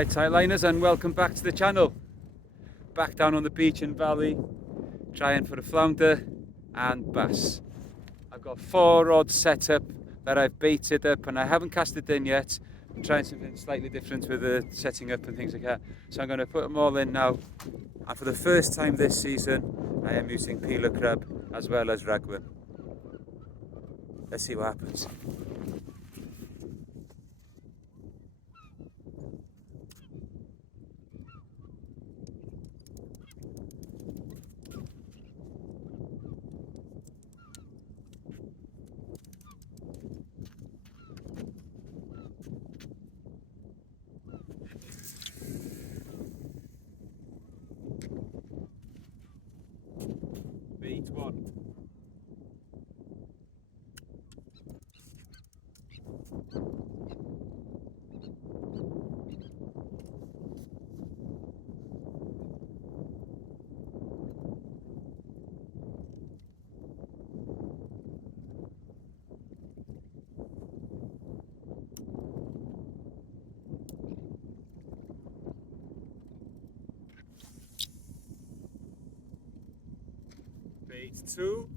Right, sightliners, and welcome back to the channel. Back down on the beach in Valley, trying for a flounder and bass. I've got 4 rods set up that I've baited up and I haven't cast it in yet. I'm trying something slightly different with the setting up and things like that. So I'm going to put them all in now. And for the first time this season, I am using peeler crab as well as ragworm. Let's see what happens. Bait 1. Bait 2.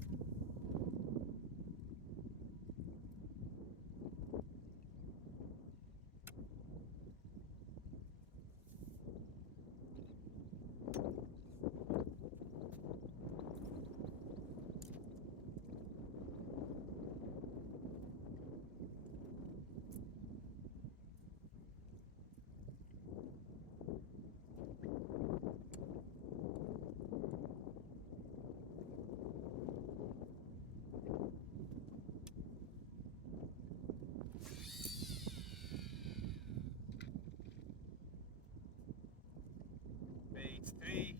Bait 3.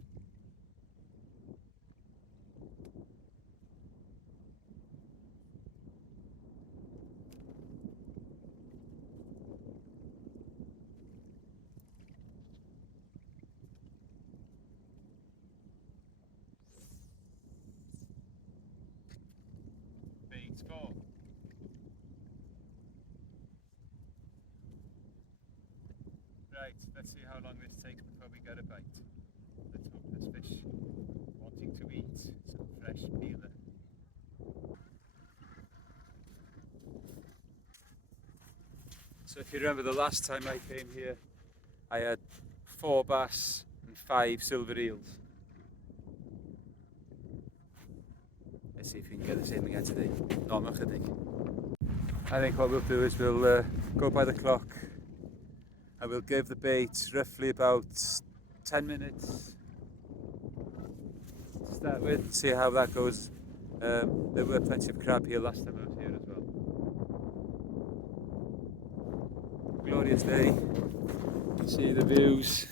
Bait 4. Right, let's see how long this takes before we get a bite. Let's hope this fish wanting to eat some fresh peeler. So if you remember the last time I came here, I had 4 bass and 5 silver eels. Let's see if we can get the same again today. No, I'm not kidding. I think what we'll do is we'll go by the clock and we'll give the bait roughly about 10 minutes to start with, see how that goes. There were plenty of crab here last time I was here as well. Glorious day. You can see the views.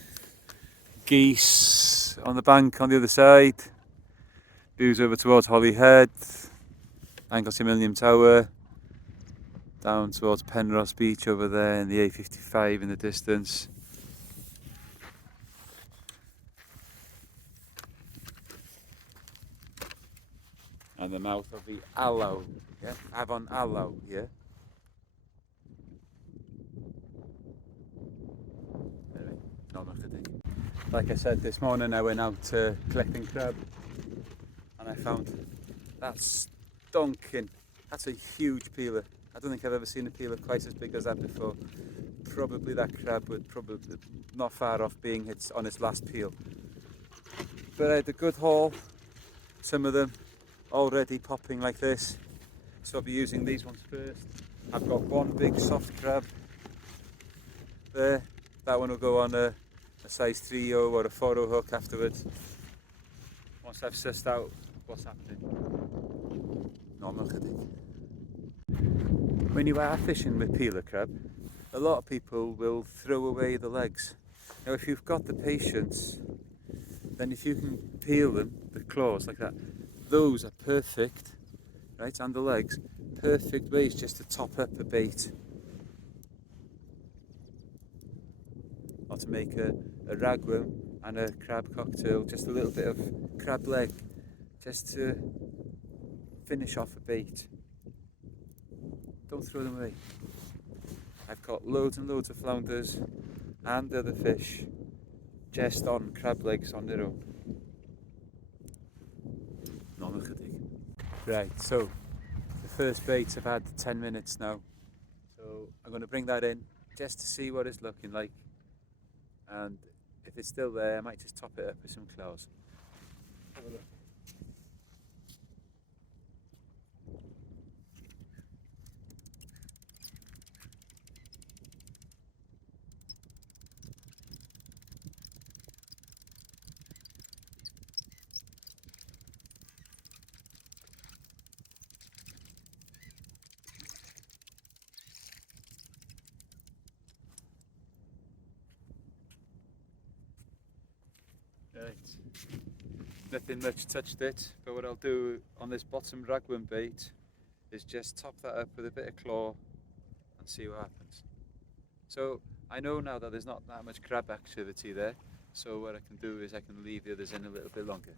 Geese on the bank on the other side. Views over towards Holyhead, Anglesey Millennium Tower, down towards Penrose Beach over there, and the A55 in the distance. And the mouth of the Allow, yeah, Avon Allow, yeah. Anyway, not much to do. Like I said, this morning I went out collecting crab, and I found that stonking. That's a huge peeler. I don't think I've ever seen a peeler quite as big as that before. Probably that crab would probably not far off being on its last peel. But I had a good haul. Some of them already popping like this, so I'll be using these ones first. I've got one big soft crab there. That one will go on a size 3.0 or a 4.0 hook afterwards, once I've sussed out what's happening. No, I'm not kidding. When you are fishing with peeler crab, a lot of people will throw away the legs. Now if you've got the patience, then if you can peel them, the claws like that, those are perfect, right, and the legs, perfect ways just to top up a bait. Or to make a ragworm and a crab cocktail, just a little bit of crab leg, just to finish off a bait. Don't throw them away. I've caught loads and loads of flounders and the other fish just on crab legs on their own. Not chydig. Right, so the first bait I've had 10 minutes now. So I'm going to bring that in just to see what it's looking like. And if it's still there, I might just top it up with some claws. Have a look. Right, nothing much touched it, but what I'll do on this bottom ragworm bait is just top that up with a bit of claw and see what happens. So I know now that there's not that much crab activity there, so what I can do is I can leave the others in a little bit longer.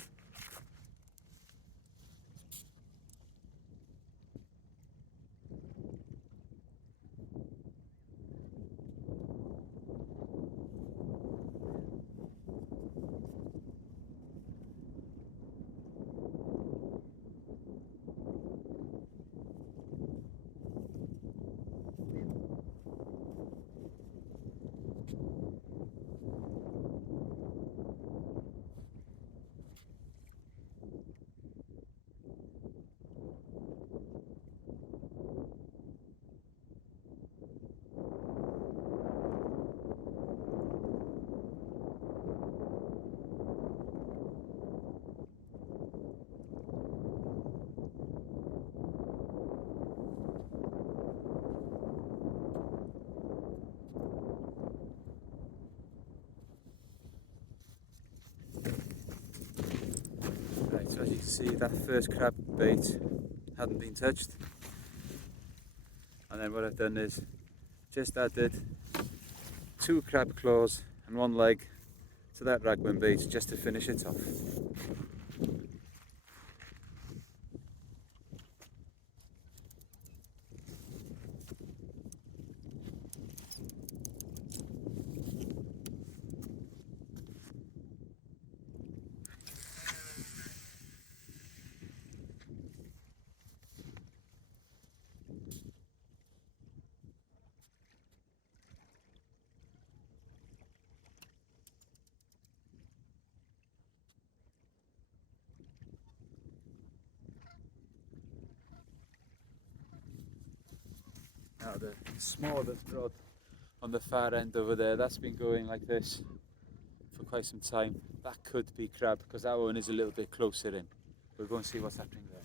Right, so as you can see, that first crab bait hadn't been touched, and then what I've done is just added 2 crab claws and 1 leg to that ragworm bait just to finish it off. Now the smaller rod on the far end over there, that's been going like this for quite some time. That could be crab because that one is a little bit closer in. We'll go and see what's happening there.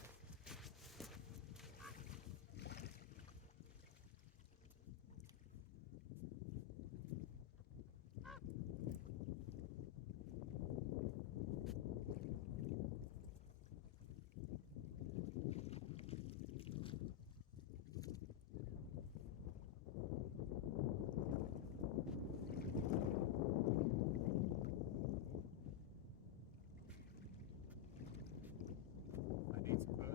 I need to put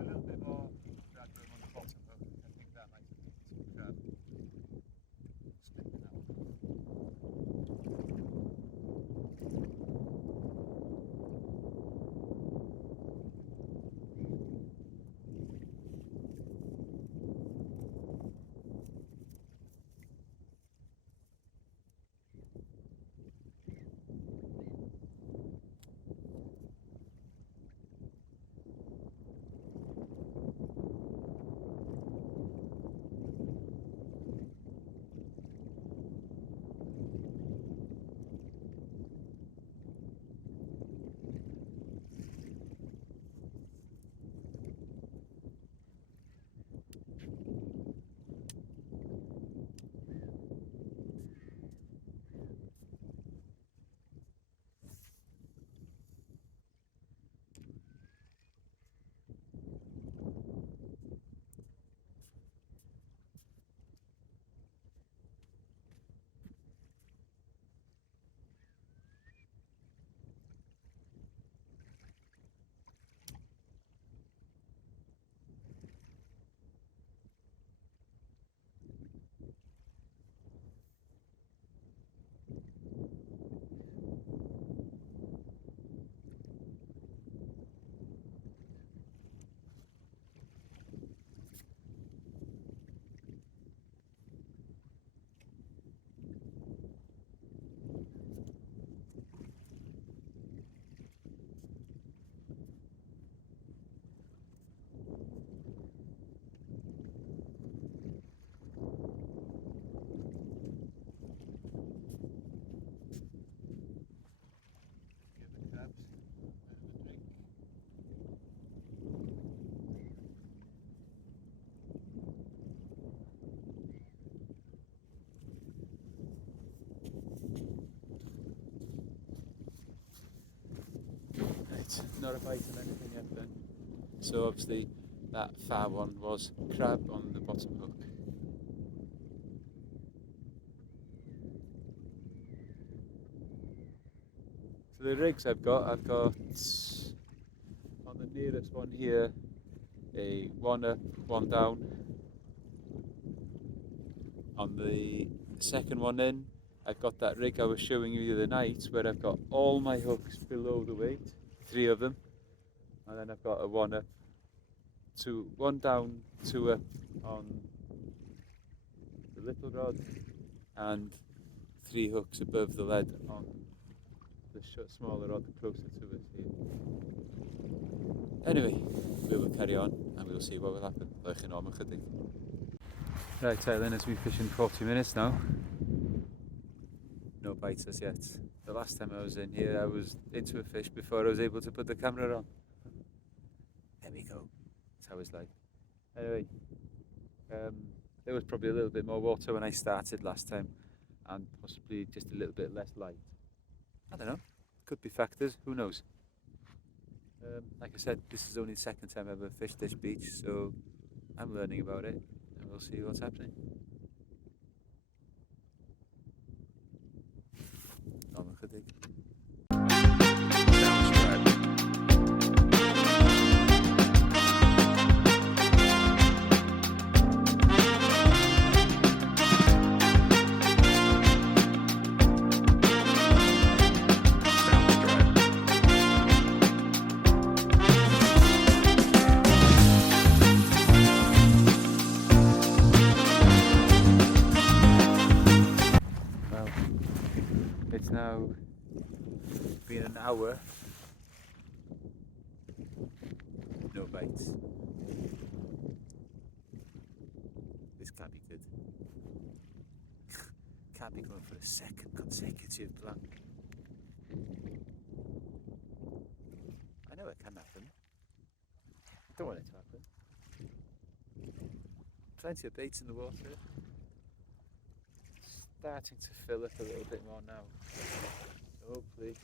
not a bite of anything yet then. So obviously that far one was crab on the bottom hook. So the rigs I've got on the nearest one here, a one up, one down. On the second one in, I've got that rig I was showing you the other night where I've got all my hooks below the weight, 3 of them, and then I've got a one up, one down, 2 up on the little rod, and 3 hooks above the lead on the smaller rod closer to us here. Anyway, we will carry on and we'll see what will happen. Right, Tylen has been fishing 40 minutes now. No bites as yet. The last time I was in here, I was into a fish before I was able to put the camera on. There we go. That's how it's like. Anyway, there was probably a little bit more water when I started last time, and possibly just a little bit less light. I don't know. Could be factors. Who knows? Like I said, this is only the second time I've ever fished this beach, so I'm learning about it. We'll see what's happening. It's now been an hour, no bites. This can't be good. Can't be going for a second consecutive blank. I know it can happen. Don't want it to happen. Plenty of baits in the water. Starting to fill up a little bit more now. So hopefully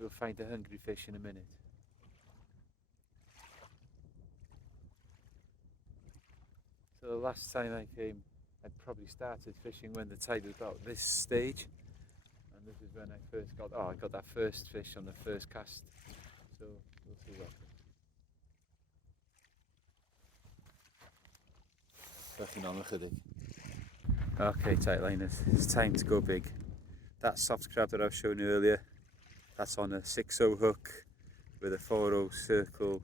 we'll find a hungry fish in a minute. So the last time I came, I probably started fishing when the tide was about this stage, and this is when I first got that first fish on the first cast. So we'll see what happens. Okay, tight liners, it's time to go big. That soft crab that I was showing you earlier, that's on a 6-0 hook with a 4-0 circle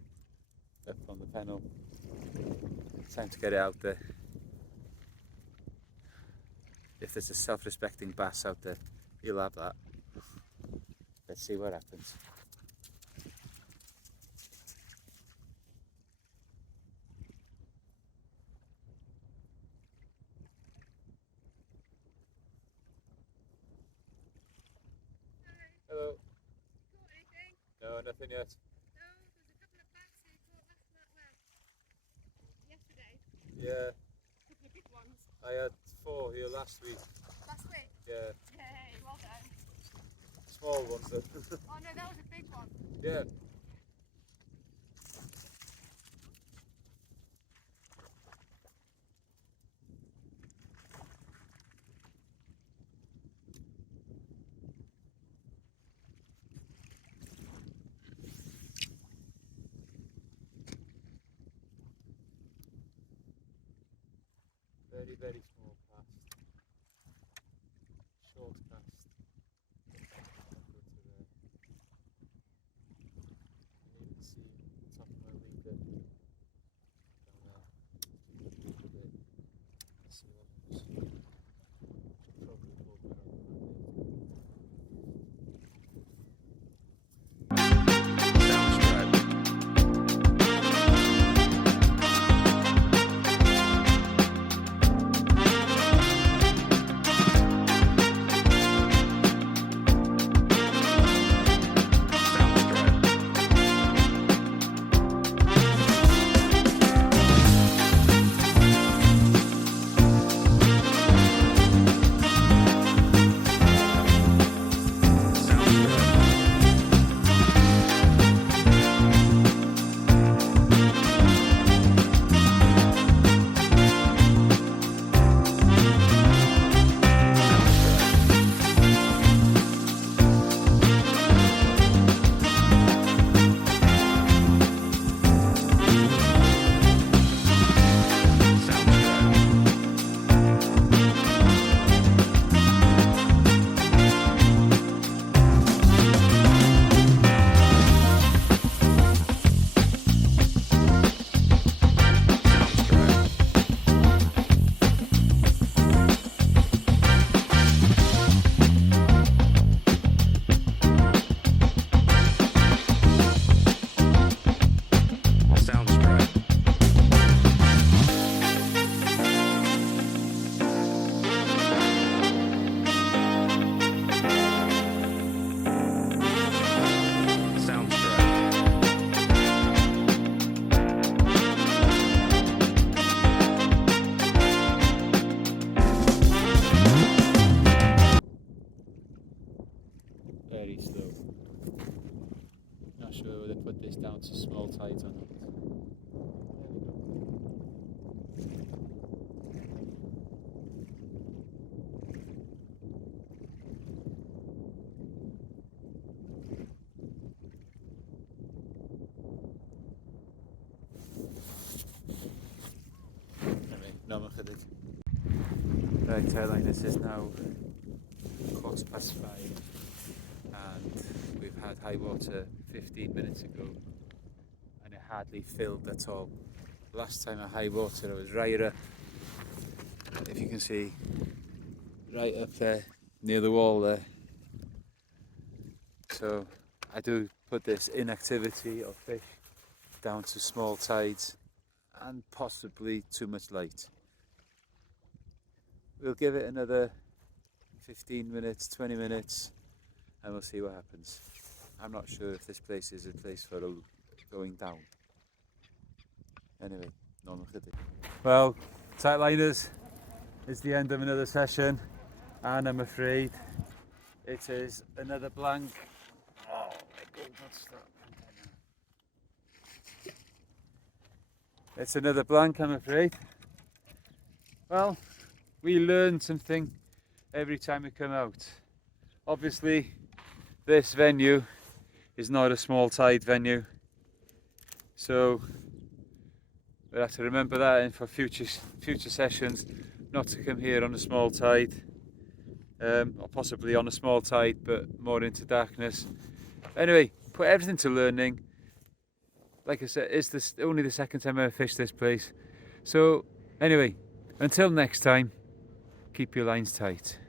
up on the pennel. Time to get it out there. If there's a self-respecting bass out there, you'll have that. Let's see what happens. Hello. Caught anything? No, nothing yet. No, there's a couple of bass you caught yesterday. Yeah. A couple of big ones. I had 4 here last week. Last week? Yeah. Yay, well done. Small ones though. Oh no, that was a big one. Yeah. Very, very small cast. Short cast. Go to there. You can even see the top of my leader down there. Just move a bit. Let's see what happens. Should probably pull that out. very slow. Not sure whether they put this down to small tides or not. Right, Caroline, this is now 5:15 and we've had high water 15 minutes ago and it hardly filled at all. Last time at high water I was right up, if you can see, right up there near the wall there. So I do put this inactivity of fish down to small tides and possibly too much light. We'll give it another 15 minutes, 20 minutes and we'll see what happens. I'm not sure if this place is a place for going down. Anyway, normal chydig. Well, Tightliners, it's the end of another session and I'm afraid it is another blank. Oh my God, what's that? It's another blank, I'm afraid. Well, we learn something every time we come out. Obviously, this venue is not a small tide venue, so we'll have to remember that and for future sessions, not to come here on a small tide, or possibly on a small tide, but more into darkness. Anyway, put everything to learning. Like I said, it's only the second time I ever fished this place. So anyway, until next time, keep your lines tight.